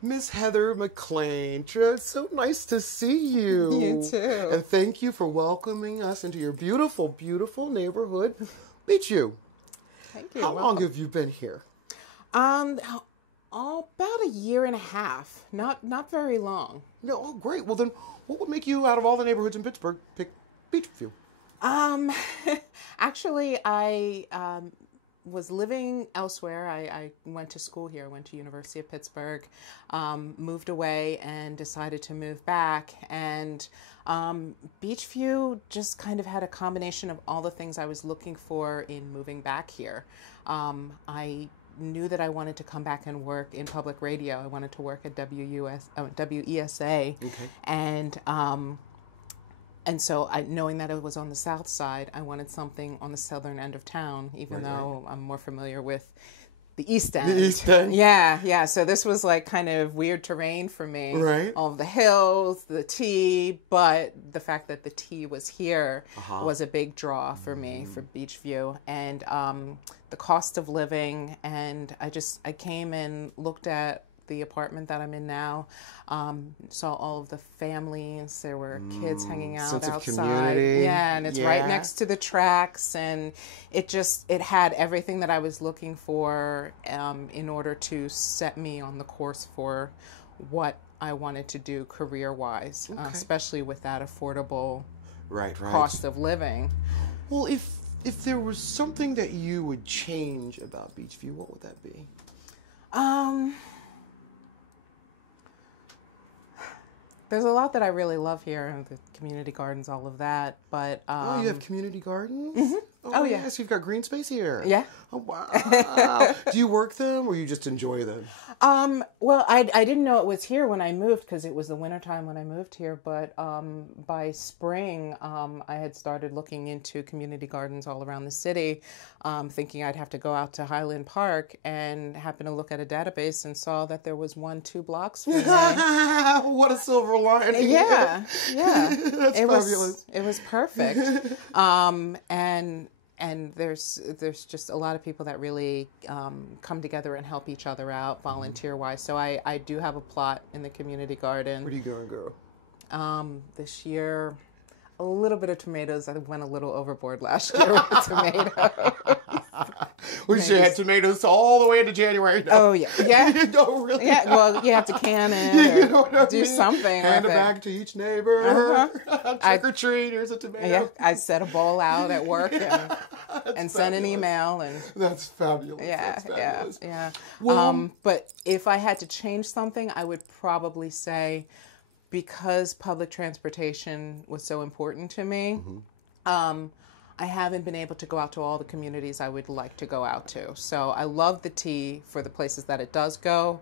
Miss Heather McClain. It's so nice to see you. You too. And thank you for welcoming us into your beautiful, beautiful neighborhood, Beechview. Thank you. How long have you been here? About a year and a half. Not very long. No, oh, great. Well, then, what would make you, out of all the neighborhoods in Pittsburgh, pick Beechview? Actually, I was living elsewhere. I went to school here. I went to University of Pittsburgh, moved away and decided to move back. And Beechview just kind of had a combination of all the things I was looking for in moving back here. I knew that I wanted to come back and work in public radio. I wanted to work at WESA. Okay. And so knowing that it was on the south side, I wanted something on the southern end of town, even though I'm more familiar with the east end. The east end? Yeah. So this was like kind of weird terrain for me. Right. All of the hills, the tea, but the fact that the tea was here was a big draw for me, for Beechview. And the cost of living, and I came and looked at the apartment that I'm in now, saw all of the families. There were kids hanging out sense of outside. community. Yeah, and it's right next to the tracks, and it had everything that I was looking for in order to set me on the course for what I wanted to do career-wise, especially with that affordable cost of living. Well, if there was something that you would change about Beechview, what would that be? There's a lot that I really love here, the community gardens, all of that, but... oh, you have community gardens? Mm-hmm. Oh, yeah. So you've got green space here. Yeah. Oh, wow. Do you work them, or you just enjoy them? Well, I didn't know it was here when I moved, because it was the wintertime when I moved here, but by spring, I had started looking into community gardens all around the city, thinking I'd have to go out to Highland Park, and happened to look at a database and saw that there was 1-2 blocks from me. What a silver lining. Yeah. That's fabulous. It was perfect. And there's just a lot of people that really come together and help each other out volunteer-wise. So I do have a plot in the community garden. Where are you going, girl? This year, a little bit of tomatoes. I went a little overboard last year with tomatoes. We should have tomatoes all the way into January. No. Oh, yeah. No, really? Yeah, well, you have to can it or do something. Hand a bag to each neighbor. Trick or treat, here's a tomato. Yeah, I set a bowl out at work and sent an email. And that's fabulous. Yeah, that's fabulous. yeah. Well, but if I had to change something, I would probably say, because public transportation was so important to me, I haven't been able to go out to all the communities I would like to go out to. So I love the tea for the places that it does go,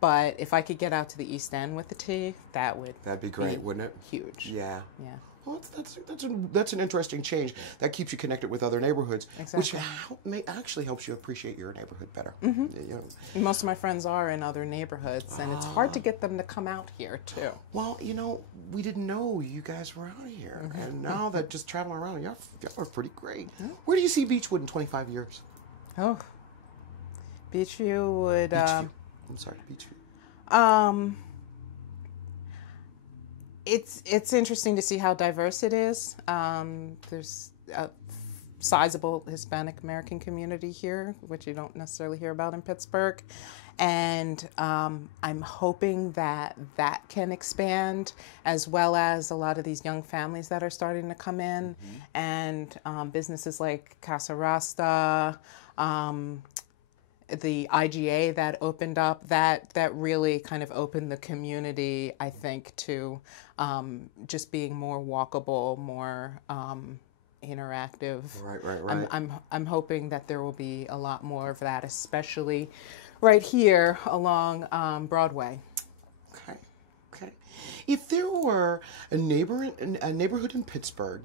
but if I could get out to the East End with the tea, that'd be great, wouldn't it? Huge. Yeah. Yeah. Well, that's an interesting change. That keeps you connected with other neighborhoods, which actually helps you appreciate your neighborhood better. You know. Most of my friends are in other neighborhoods, and it's hard to get them to come out here, too. Well, we didn't know you guys were out here, and now that just traveling around, y'all are pretty great. Where do you see Beechwood in 25 years? Oh, Beechview would... I'm sorry, Beechview. It's interesting to see how diverse it is. There's a sizable Hispanic American community here, which you don't necessarily hear about in Pittsburgh. And I'm hoping that can expand, as well as a lot of these young families that are starting to come in, and businesses like Casa Rasta, the IGA that opened up, that really kind of opened the community, I think, to just being more walkable, more interactive. Right. I'm hoping that there will be a lot more of that, especially right here along Broadway. Okay. If there were a neighborhood in Pittsburgh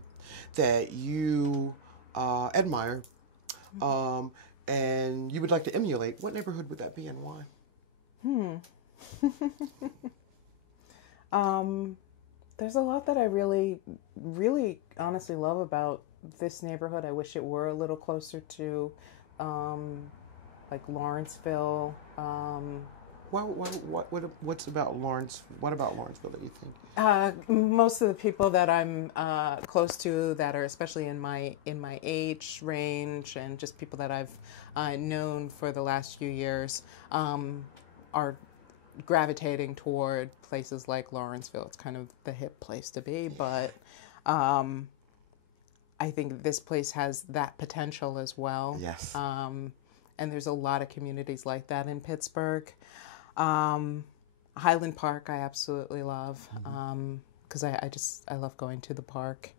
that you admire, and you would like to emulate, what neighborhood would that be and why? There's a lot that I really, really honestly love about this neighborhood. I wish it were a little closer to like Lawrenceville. What's about Lawrence? What about Lawrenceville that you think? Most of the people that I'm close to, that are especially in my age range, and just people that I've known for the last few years, are gravitating toward places like Lawrenceville. It's kind of the hip place to be, but I think this place has that potential as well. Yes. And there's a lot of communities like that in Pittsburgh. Highland Park, I absolutely love, because I love going to the park,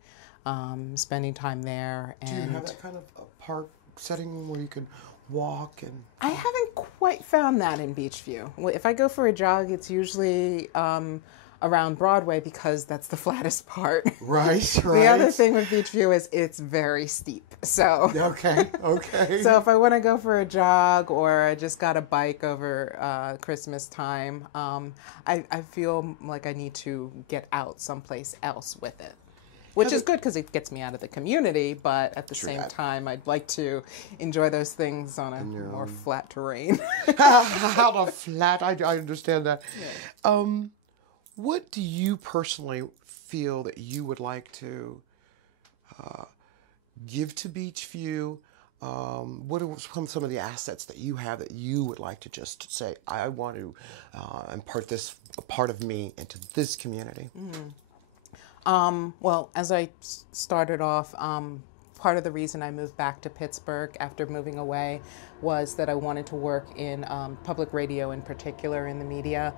spending time there. And do you have that kind of a park setting where you can walk and? I haven't quite found that in Beechview. If I go for a jog, it's usually around Broadway because that's the flattest part. Right. The other thing with Beechview is it's very steep. So okay. So if I want to go for a jog, or I just got a bike over Christmas time, I feel like I need to get out someplace else with it. Which is good because it gets me out of the community, but at the same time, I'd like to enjoy those things on a more flat terrain. How a flat? I understand that. Yeah. What do you personally feel that you would like to give to Beechview? What are some of the assets that you have that you would like to just say, I want to impart this part of me into this community? Well, as I started off, part of the reason I moved back to Pittsburgh after moving away was that I wanted to work in public radio, in particular in the media,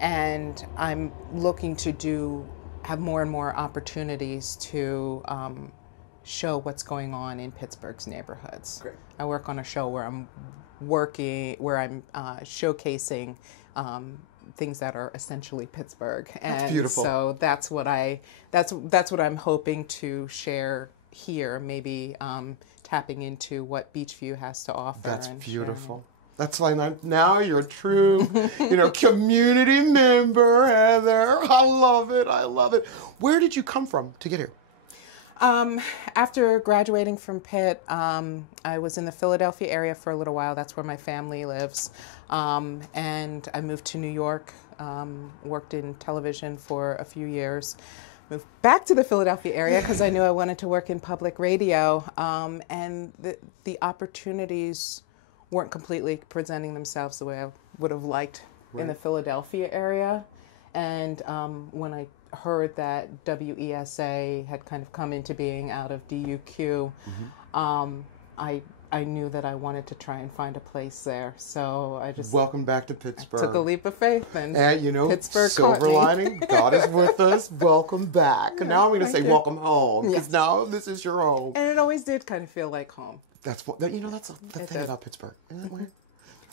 and I'm looking to have more and more opportunities to show what's going on in Pittsburgh's neighborhoods. Great. I work on a show where I'm showcasing things that are essentially Pittsburgh, and that's beautiful. So that's what I'm hoping to share here. Maybe tapping into what Beechview has to offer. That's and beautiful. That's why now you're a true, community member, Heather. I love it. I love it. Where did you come from to get here? After graduating from Pitt, I was in the Philadelphia area for a little while. That's where my family lives. And I moved to New York, worked in television for a few years, moved back to the Philadelphia area because I knew I wanted to work in public radio. And the opportunities weren't completely presenting themselves the way I would have liked in the Philadelphia area. And when I heard that WESA had kind of come into being out of DUQ, I knew that I wanted to try and find a place there. So I just welcome back to Pittsburgh. Took a leap of faith, and Pittsburgh silver lining. God is with us. Welcome back. Yeah, now I'm going to say welcome home, because now this is your home. And it always did kind of feel like home. That's what that's the thing about Pittsburgh. Isn't that weird?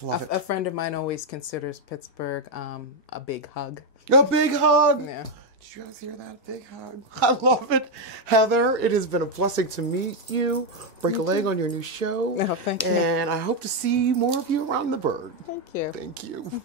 Love it. A friend of mine always considers Pittsburgh a big hug. A big hug. Yeah. Did you guys hear that? Big hug. I love it. Heather, it has been a blessing to meet you. Break a leg on your new show. Oh, thank you. And I hope to see more of you around the bird. Thank you. Thank you.